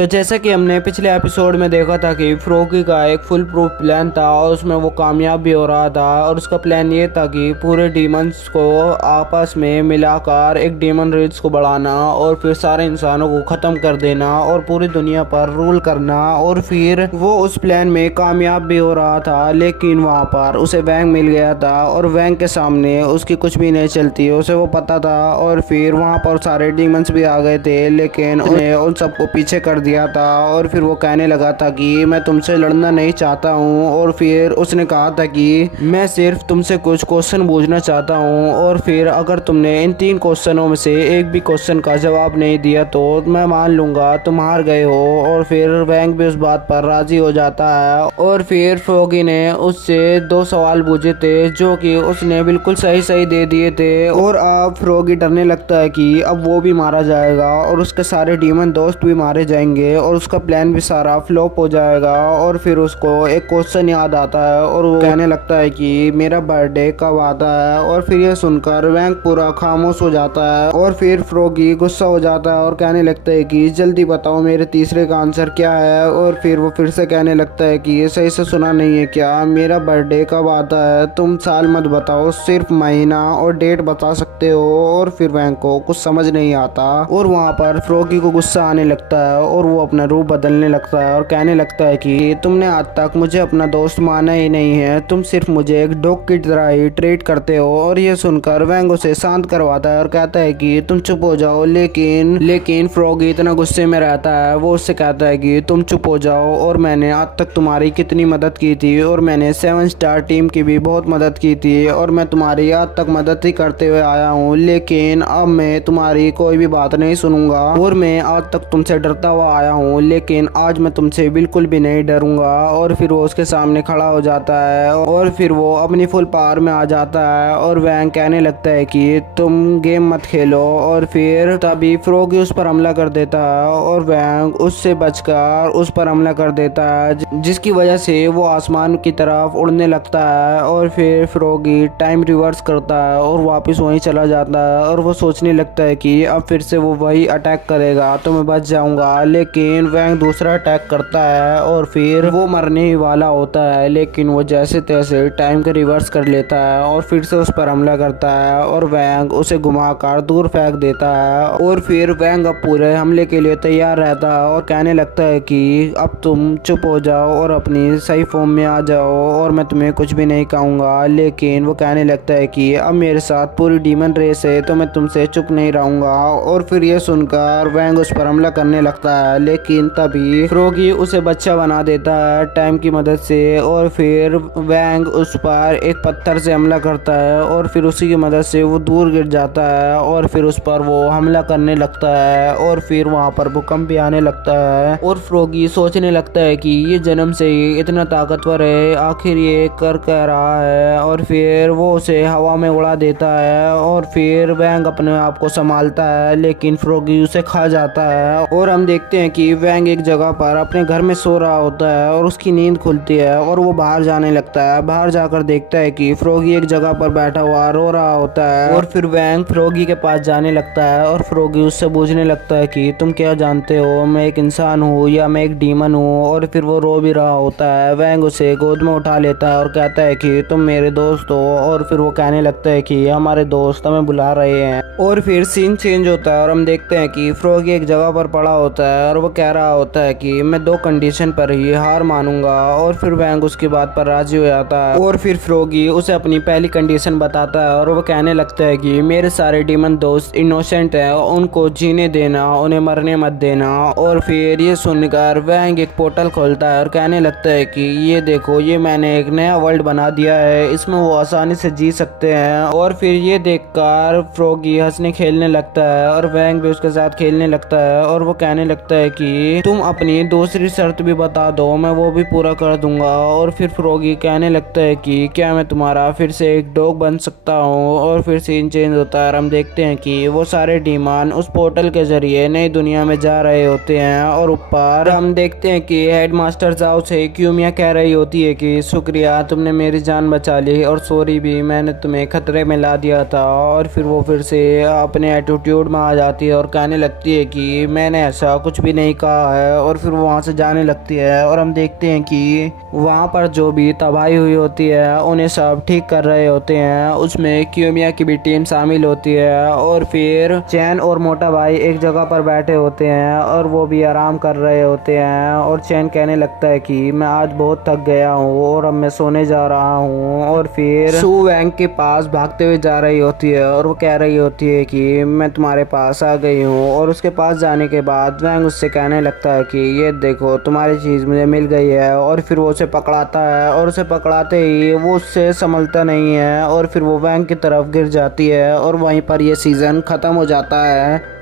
तो जैसा कि हमने पिछले एपिसोड में देखा था कि फ्रोगी का एक फुल प्रूफ प्लान था और उसमें वो कामयाब भी हो रहा था। और उसका प्लान ये था कि पूरे डीमंस को आपस में मिलाकर एक डीमन रेस को बढ़ाना और फिर सारे इंसानों को ख़त्म कर देना और पूरी दुनिया पर रूल करना। और फिर वो उस प्लान में कामयाब भी हो रहा था, लेकिन वहाँ पर उसे वैंग मिल गया था और वैंग के सामने उसकी कुछ भी नहीं चलती, उसे वो पता था। और फिर वहाँ पर सारे डीमंस भी आ गए थे, लेकिन उन्हें उन सबको पीछे कर दिया था। और फिर वो कहने लगा था कि मैं तुमसे लड़ना नहीं चाहता हूँ। और फिर उसने कहा था कि मैं सिर्फ तुमसे कुछ क्वेश्चन पूछना चाहता हूँ, और फिर अगर तुमने इन 3 क्वेश्चनों में से एक भी क्वेश्चन का जवाब नहीं दिया तो मैं मान लूँगा तुम हार गए हो। और फिर वैंग भी उस बात पर राज़ी हो जाता है। और फिर फ्रॉगी ने उससे 2 सवाल पूछे थे जो कि उसने बिल्कुल सही सही दे दिए थे। और अब फ्रॉगी डरने लगता है कि अब वो भी मारा जाएगा और उसके सारे डीमन दोस्त भी मारे जाएंगे और उसका प्लान भी सारा फ्लॉप हो जाएगा। और फिर उसको एक क्वेश्चन याद आता है और वो कहने लगता है कि मेरा बर्थडे कब आता है। और फिर ये सुनकर वैंग पूरा खामोश हो जाता है और फिर फ्रॉगी गुस्सा हो जाता है और कहने लगता है कि जल्दी बताओ मेरे तीसरे का आंसर क्या है। और फिर वो फिर से कहने लगता है कि ये सही से सुना नहीं है क्या, मेरा बर्थडे कब आता है, तुम साल मत बताओ, सिर्फ महीना और डेट बता सकते हो। और फिर वैंग को कुछ समझ नहीं आता और वहाँ पर फ्रॉगी को गुस्सा आने लगता है और वो अपना रूप बदलने लगता है और कहने लगता है कि तुमने आज तक मुझे अपना दोस्त माना ही नहीं है, तुम सिर्फ मुझे एक डॉग की तरह ही ट्रीट करते हो। और ये सुनकर वैंग उसे शांत करवाता है और कहता है कि तुम चुप हो जाओ। लेकिन फ्रॉगी इतना गुस्से में रहता है, वो उससे कहता है कि तुम चुप हो जाओ, और मैंने आज तक तुम्हारी कितनी मदद की थी और मैंने 7 स्टार टीम की भी बहुत मदद की थी और मैं तुम्हारी आज तक मदद ही करते हुए आया हूँ, लेकिन अब मैं तुम्हारी कोई भी बात नहीं सुनूंगा। और मैं आज तक तुमसे डरता हुआ आया हूँ, लेकिन आज मैं तुमसे बिल्कुल भी नहीं डरूंगा। और फिर वो उसके सामने खड़ा हो जाता है और फिर वो अपनी फुल पावर में आ जाता है और वैंग कहने लगता है कि तुम गेम मत खेलो। और फिर तभी फ्रॉगी उस पर हमला कर देता है और वैंग उससे बचकर उस पर हमला कर देता है, जिसकी वजह से वो आसमान की तरफ उड़ने लगता है। और फिर फ्रॉगी टाइम रिवर्स करता है और वापस वहीं चला जाता है और वो सोचने लगता है कि अब फिर से वो वही अटैक करेगा तो मैं बच जाऊंगा। लेकिन वैंग दूसरा अटैक करता है और फिर वो मरने ही वाला होता है, लेकिन वो जैसे तैसे टाइम को रिवर्स कर लेता है और फिर से उस पर हमला करता है और वैंग उसे घुमाकर दूर फेंक देता है। और फिर वैंग अब पूरे हमले के लिए तैयार रहता है और कहने लगता है कि अब तुम चुप हो जाओ और अपनी सही फॉर्म में आ जाओ और मैं तुम्हें कुछ भी नहीं कहूँगा। लेकिन वो कहने लगता है कि अब मेरे साथ पूरी डीमन रेस है तो मैं तुमसे चुप नहीं रहूँगा। और फिर ये सुनकर वैंग उस पर हमला करने लगता है, लेकिन तभी फ्रॉगी उसे बच्चा बना देता है टाइम की मदद से। और फिर वैंग उस पर एक पत्थर से हमला करता है और फिर उसी की मदद से वो दूर गिर जाता है और फिर उस पर वो हमला करने लगता है और फिर वहाँ पर भूकंप भी आने लगता है। और फ्रॉगी सोचने लगता है कि ये जन्म से ही इतना ताकतवर है, आखिर ये कर क्या रहा है। और फिर वो उसे हवा में उड़ा देता है और फिर वैंग अपने आप को संभालता है, लेकिन फ्रॉगी उसे खा जाता है। और हम देखते हैं कि वैंग एक जगह पर अपने घर में सो रहा होता है और उसकी नींद खुलती है और वो बाहर जाने लगता है। बाहर जाकर देखता है कि फ्रॉगी एक जगह पर बैठा हुआ रो रहा होता है और फिर वैंग फ्रॉगी के पास जाने लगता है और फ्रॉगी उससे पूछने लगता है कि तुम क्या जानते हो, मैं एक इंसान हूँ या मैं एक डीमन हूँ। और फिर वो रो भी रहा होता है। वैंग उसे गोद में उठा लेता है और कहता है कि तुम मेरे दोस्त हो। और फिर वो कहने लगता है कि हमारे दोस्त हमें बुला रहे हैं। और फिर सीन चेंज होता है और हम देखते हैं कि फ्रॉगी एक जगह पर पड़ा होता है और वो कह रहा होता है कि मैं 2 कंडीशन पर ही हार मानूंगा। और फिर वैंग उसकी बात पर राजी हो जाता है और फिर फ्रॉगी उसे अपनी पहली कंडीशन बताता है और वो कहने लगता है कि मेरे सारे डीमन दोस्त इनोसेंट है, उनको जीने देना, उन्हें मरने मत देना। और फिर ये सुनकर वैंग एक पोर्टल खोलता है और कहने लगता है कि ये देखो, ये मैंने एक नया वर्ल्ड बना दिया है, इसमें वो आसानी से जी सकते हैं। और फिर ये देखकर फ्रॉगी हंसने खेलने लगता है और वैंग भी उसके साथ खेलने लगता है और वो कहने लगता है कि तुम अपनी दूसरी शर्त भी बता दो, मैं वो भी पूरा कर दूंगा। और फिर फ्रॉगी कहने लगता है कि क्या मैं तुम्हारा फिर से एक डॉग बन सकता हूँ। और फिर सीन चेंज होता है और हम देखते हैं कि वो सारे डीमन उस पोर्टल के जरिए नई दुनिया में जा रहे होते हैं। और ऊपर हम देखते हैं कि हेडमास्टर जाओ से क्यूमिया कह रही होती है कि शुक्रिया, तुमने मेरी जान बचा ली और सॉरी भी, मैंने तुम्हें खतरे में ला दिया था। और फिर वो फिर से अपने एटीट्यूड में आ जाती है और कहने लगती है कि मैंने ऐसा कुछ कुछ भी नहीं कहा है और फिर वो वहाँ से जाने लगती है। और हम देखते हैं कि वहाँ पर जो भी तबाही हुई होती है उन्हें सब ठीक कर रहे होते हैं। उसमें कियोमिया की भी टीम शामिल होती है और फिर चैन और मोटा भाई एक जगह पर बैठे होते हैं और वो भी आराम कर रहे होते हैं। और चैन कहने लगता है कि मैं आज बहुत थक गया हूँ और अब मैं सोने जा रहा हूँ। और फिर सू वैंग के पास भागते हुए जा रही होती है और वो कह रही होती है कि मैं तुम्हारे पास आ गई हूँ। और उसके पास जाने के बाद वैंग उससे कहने लगता है कि ये देखो तुम्हारी चीज़ मुझे मिल गई है। और फिर वो उसे पकड़ाता है और उसे पकड़ाते ही वो उससे संभलता नहीं है और फिर वो वैंग की तरफ गिर जाती है और वहीं पर ये सीज़न ख़त्म हो जाता है।